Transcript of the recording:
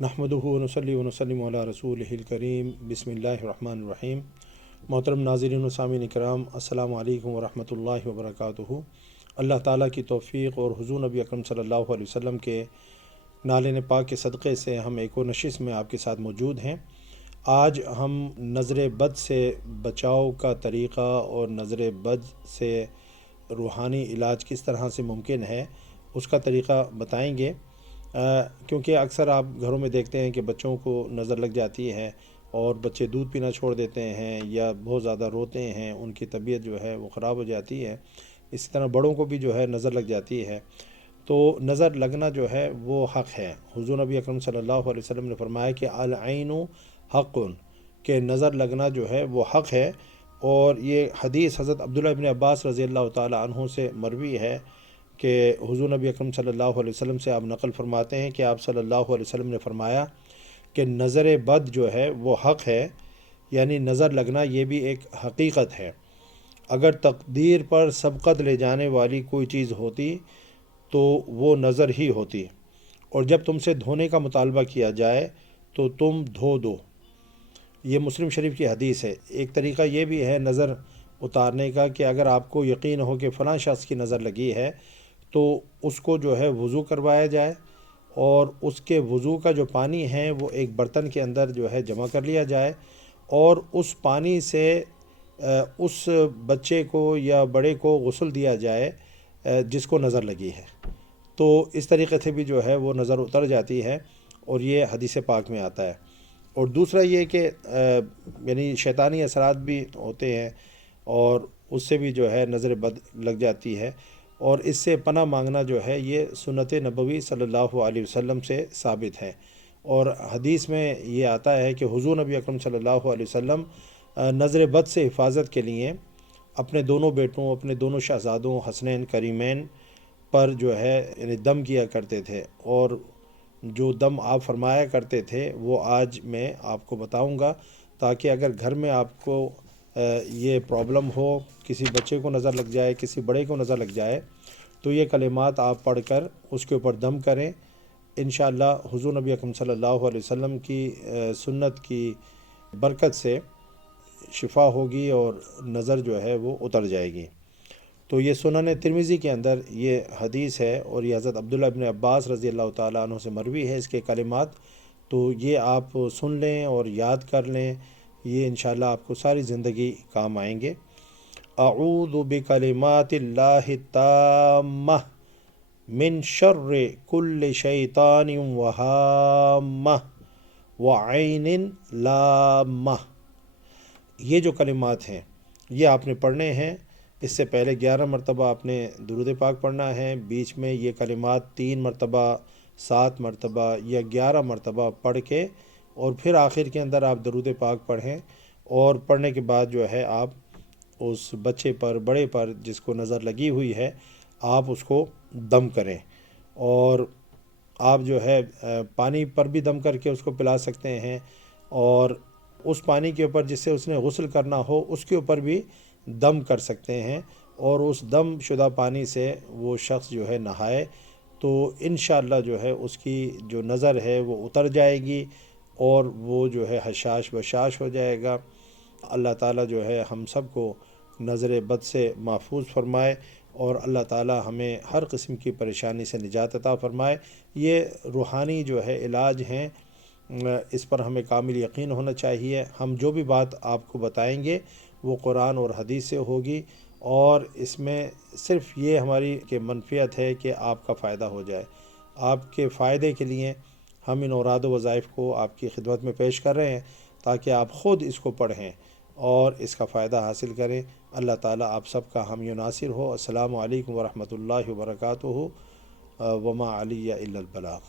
نحمدہ ونصلی ونسلم علی رسولہ الکریم بسم اللہ الرحمن الرحیم۔ محترم ناظرین و سامعین کرام، السلام علیکم ورحمۃ اللہ وبرکاتہ۔ اللہ تعالیٰ کی توفیق اور حضور نبی اکرم صلی اللہ علیہ وسلم کے نالین پاک کے صدقے سے ہم ایک اور نشست میں آپ کے ساتھ موجود ہیں۔ آج ہم نظر بد سے بچاؤ کا طریقہ اور نظر بد سے روحانی علاج کس طرح سے ممکن ہے اس کا طریقہ بتائیں گے، کیونکہ اکثر آپ گھروں میں دیکھتے ہیں کہ بچوں کو نظر لگ جاتی ہے اور بچے دودھ پینا چھوڑ دیتے ہیں یا بہت زیادہ روتے ہیں، ان کی طبیعت جو ہے وہ خراب ہو جاتی ہے۔ اسی طرح بڑوں کو بھی جو ہے نظر لگ جاتی ہے، تو نظر لگنا جو ہے وہ حق ہے۔ حضور نبی اکرم صلی اللہ علیہ وسلم نے فرمایا کہ العین حق، کہ نظر لگنا جو ہے وہ حق ہے۔ اور یہ حدیث حضرت عبداللہ ابن عباس رضی اللہ تعالی عنہ سے مروی ہے کہ حضور نبی اکرم صلی اللہ علیہ وسلم سے آپ نقل فرماتے ہیں کہ آپ صلی اللہ علیہ وسلم نے فرمایا کہ نظر بد جو ہے وہ حق ہے، یعنی نظر لگنا یہ بھی ایک حقیقت ہے۔ اگر تقدیر پر سبقت لے جانے والی کوئی چیز ہوتی تو وہ نظر ہی ہوتی، اور جب تم سے دھونے کا مطالبہ کیا جائے تو تم دھو دو۔ یہ مسلم شریف کی حدیث ہے۔ ایک طریقہ یہ بھی ہے نظر اتارنے کا کہ اگر آپ کو یقین ہو کہ فلاں شخص کی نظر لگی ہے تو اس کو جو ہے وضو کروایا جائے، اور اس کے وضو کا جو پانی ہے وہ ایک برتن کے اندر جو ہے جمع کر لیا جائے، اور اس پانی سے اس بچے کو یا بڑے کو غسل دیا جائے جس کو نظر لگی ہے۔ تو اس طریقے سے بھی جو ہے وہ نظر اتر جاتی ہے، اور یہ حدیث پاک میں آتا ہے۔ اور دوسرا یہ کہ یعنی شیطانی اثرات بھی ہوتے ہیں، اور اس سے بھی جو ہے نظر بد لگ جاتی ہے، اور اس سے پناہ مانگنا جو ہے یہ سنت نبوی صلی اللہ علیہ وسلم سے ثابت ہے۔ اور حدیث میں یہ آتا ہے کہ حضور نبی اکرم صلی اللہ علیہ وسلم نظر بد سے حفاظت کے لیے اپنے دونوں بیٹوں، اپنے دونوں شہزادوں حسنین کریمین پر جو ہے یعنی دم کیا کرتے تھے، اور جو دم آپ فرمایا کرتے تھے وہ آج میں آپ کو بتاؤں گا، تاکہ اگر گھر میں آپ کو یہ پرابلم ہو، کسی بچے کو نظر لگ جائے، کسی بڑے کو نظر لگ جائے، تو یہ کلمات آپ پڑھ کر اس کے اوپر دم کریں۔ انشاءاللہ حضور نبی اکرم صلی اللہ علیہ وسلم کی سنت کی برکت سے شفا ہوگی اور نظر جو ہے وہ اتر جائے گی۔ تو یہ سنن ترمذی کے اندر یہ حدیث ہے، اور یہ حضرت عبداللہ ابن عباس رضی اللہ تعالیٰ عنہ سے مروی ہے اس کے کلمات۔ تو یہ آپ سن لیں اور یاد کر لیں، یہ انشاءاللہ آپ کو ساری زندگی کام آئیں گے۔ اعوذ بکلمات اللہ التامہ من شر کل شیطان وہامہ وعین لامہ۔ یہ جو کلمات ہیں یہ آپ نے پڑھنے ہیں۔ اس سے پہلے 11 مرتبہ آپ نے درود پاک پڑھنا ہے، بیچ میں یہ کلمات 3 مرتبہ، 7 مرتبہ یا 11 مرتبہ پڑھ کے، اور پھر آخر کے اندر آپ درود پاک پڑھیں، اور پڑھنے کے بعد جو ہے آپ اس بچے پر، بڑے پر جس کو نظر لگی ہوئی ہے، آپ اس کو دم کریں۔ اور آپ جو ہے پانی پر بھی دم کر کے اس کو پلا سکتے ہیں، اور اس پانی کے اوپر جس سے اس نے غسل کرنا ہو اس کے اوپر بھی دم کر سکتے ہیں، اور اس دم شدہ پانی سے وہ شخص جو ہے نہائے، تو انشاءاللہ جو ہے اس کی جو نظر ہے وہ اتر جائے گی، اور وہ جو ہے حشاش بشاش ہو جائے گا۔ اللہ تعالیٰ جو ہے ہم سب کو نظر بد سے محفوظ فرمائے، اور اللہ تعالیٰ ہمیں ہر قسم کی پریشانی سے نجات عطا فرمائے۔ یہ روحانی جو ہے علاج ہیں، اس پر ہمیں کامل یقین ہونا چاہیے۔ ہم جو بھی بات آپ کو بتائیں گے وہ قرآن اور حدیث سے ہوگی، اور اس میں صرف یہ ہماری کہ منفعت ہے کہ آپ کا فائدہ ہو جائے۔ آپ کے فائدے کے لیے ہم ان اوراد و وظائف کو آپ کی خدمت میں پیش کر رہے ہیں، تاکہ آپ خود اس کو پڑھیں اور اس کا فائدہ حاصل کریں۔ اللہ تعالیٰ آپ سب کا حامی و ناصر ہو۔ السلام علیکم ورحمۃ اللہ وبرکاتہ۔ وما علی الا البلاغ۔